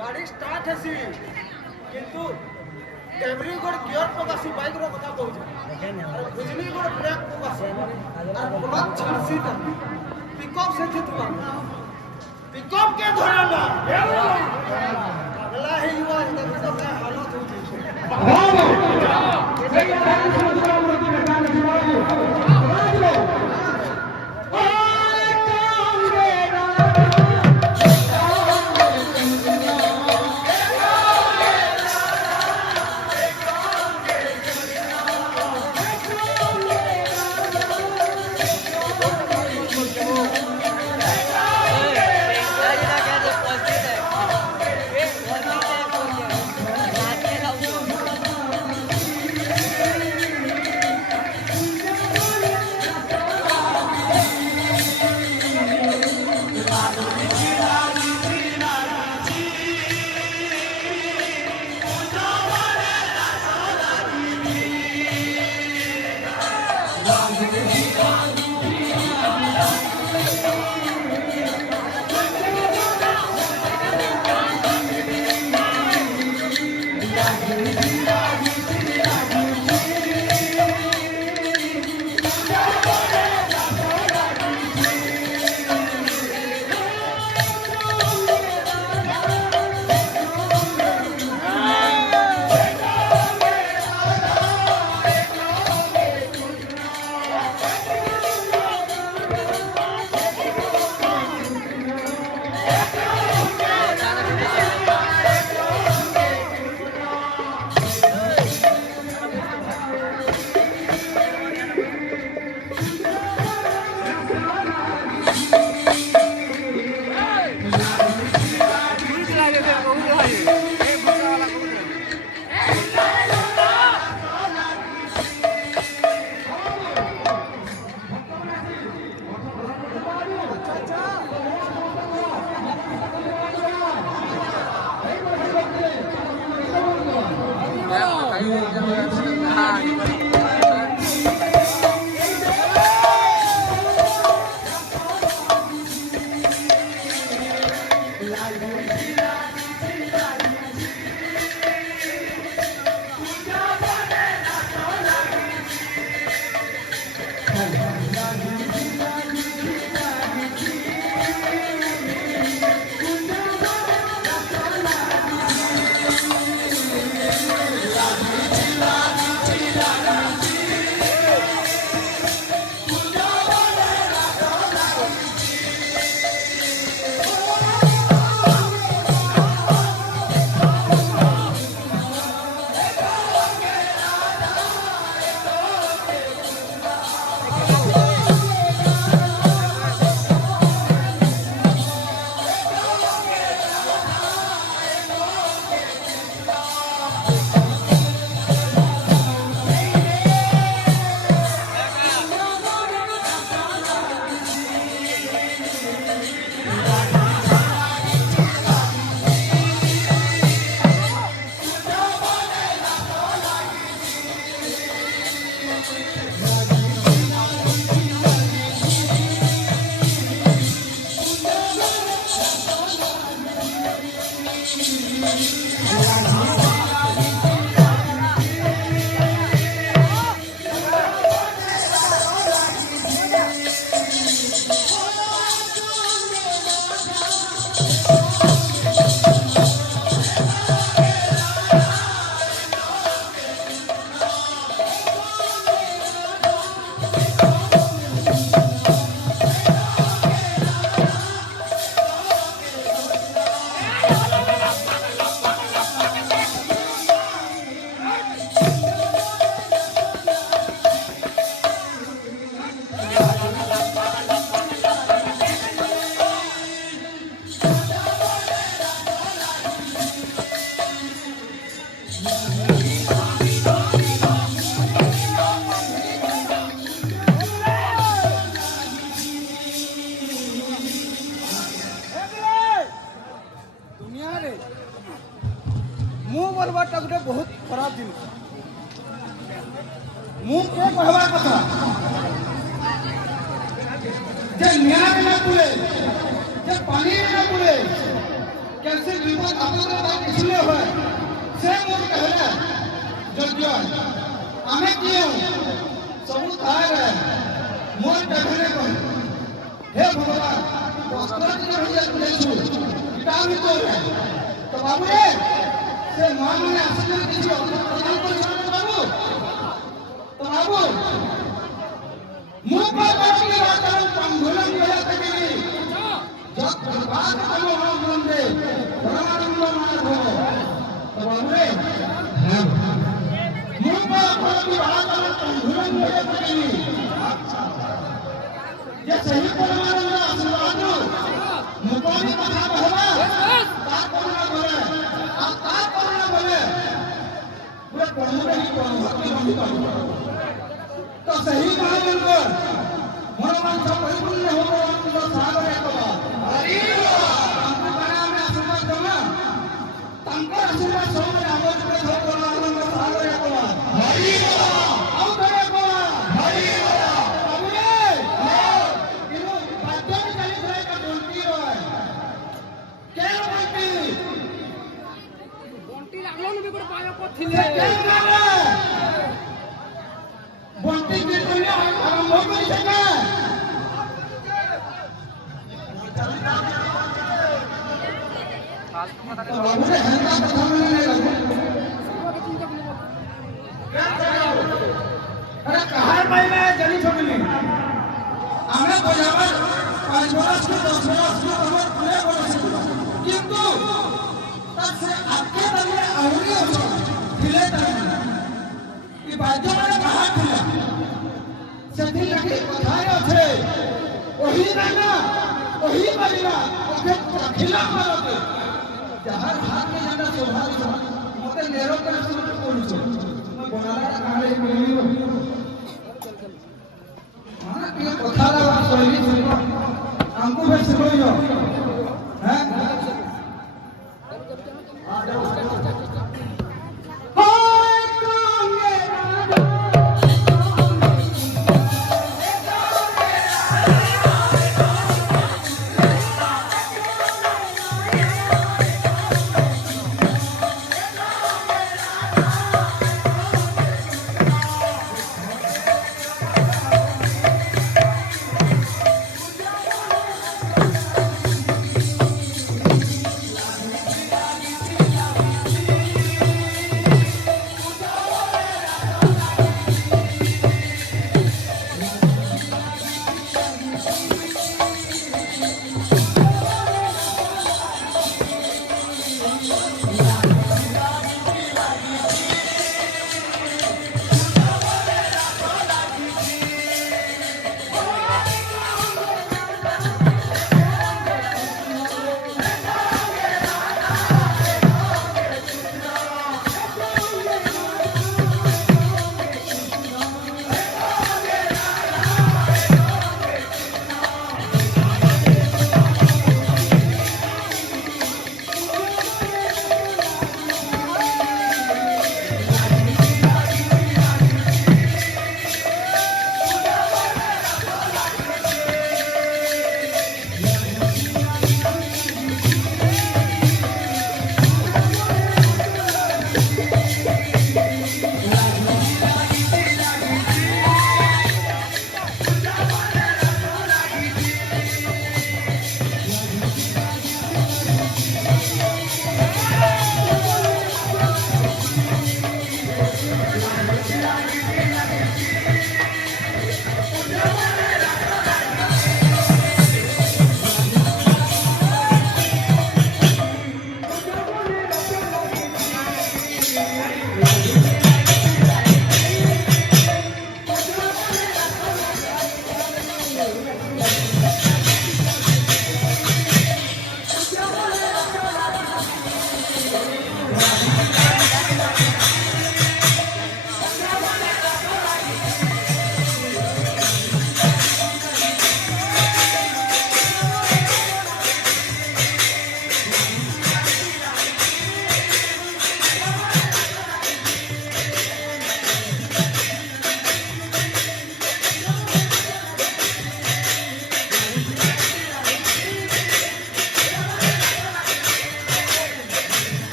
गाड़ी स्टार्ट है किंतु एवरी गोड गियर पकासी बाइक रो कथा कहू बिजली गोड ब्रेक पकासी बहुत छासी त पिकअप से थी तुम पिकअप के धरला अगला है युवा तब तो क्या हालत ମୁଁ ବୋଲବାଟା ଗୋଟେ ବହୁତ ଖରାପ ଜିନିଷ। ମୁଁ କିଏ କହିବା କଥା ଯେ ନିଆଁରେ ନା ପୁରେ ଯେ ପାଣିରେ ନା ପୁରେ कैसे विपद आपदा इसलिए हुआ से मोर कहले योग्य हमें किए सब थार है मोर कहले कह हे भगवान वस्त्र दिन होया तुलेछु इटा भी तो है तो बाबू रे से मां ने आसने किसी प्रदान कर बाबू तो बाबू मुंह पर बाकी बात पंगुलम गया तकी जब बात हम बंदे परमात्मा मान हो तो बाबू मुंह पर बाकी बात पंगुलम गया तकी ये सही परमात्मा आशीर्वाद मुकामी कथा कहवा का करना बोले आप का करना बोले पूरे परमुरे ही भक्ति बंदी करो तो सही कहा बोलकर मनोमन सब परिपूर्ण हो गया तो सागर एक बात हरि हमको बना में आशीर्वाद देना तंकर आशीर्वाद सब में आवाज पे हो बोला हम सागर एक बात हरि आओ तो एक बात हरि अबे इनो बातें में चली जाए का बोलती हो क्या बोलती लागलो ने भी कोड पाया को थिले बोलती के कोई आरंभ कर सके तो बाबू रे हंगा कथा में नहीं लगो अरे कहां भाई मैं जली छोकली हमें बजावर 5 वर्ष के 10 वर्ष के हमर पूरे वर्ष किंतु तब से आपके बदले औरी हो थिले ई बाजो माने कहां थिला सेठी लगी कथाय আছে ओही ना ओही बलिला ओके खिला मारते जहां हाथ में जाना स्वाभाविक मते नेरो कर सुन कोलुछ मैं बनाला काले मिलियो माने के कथाला शैली सुन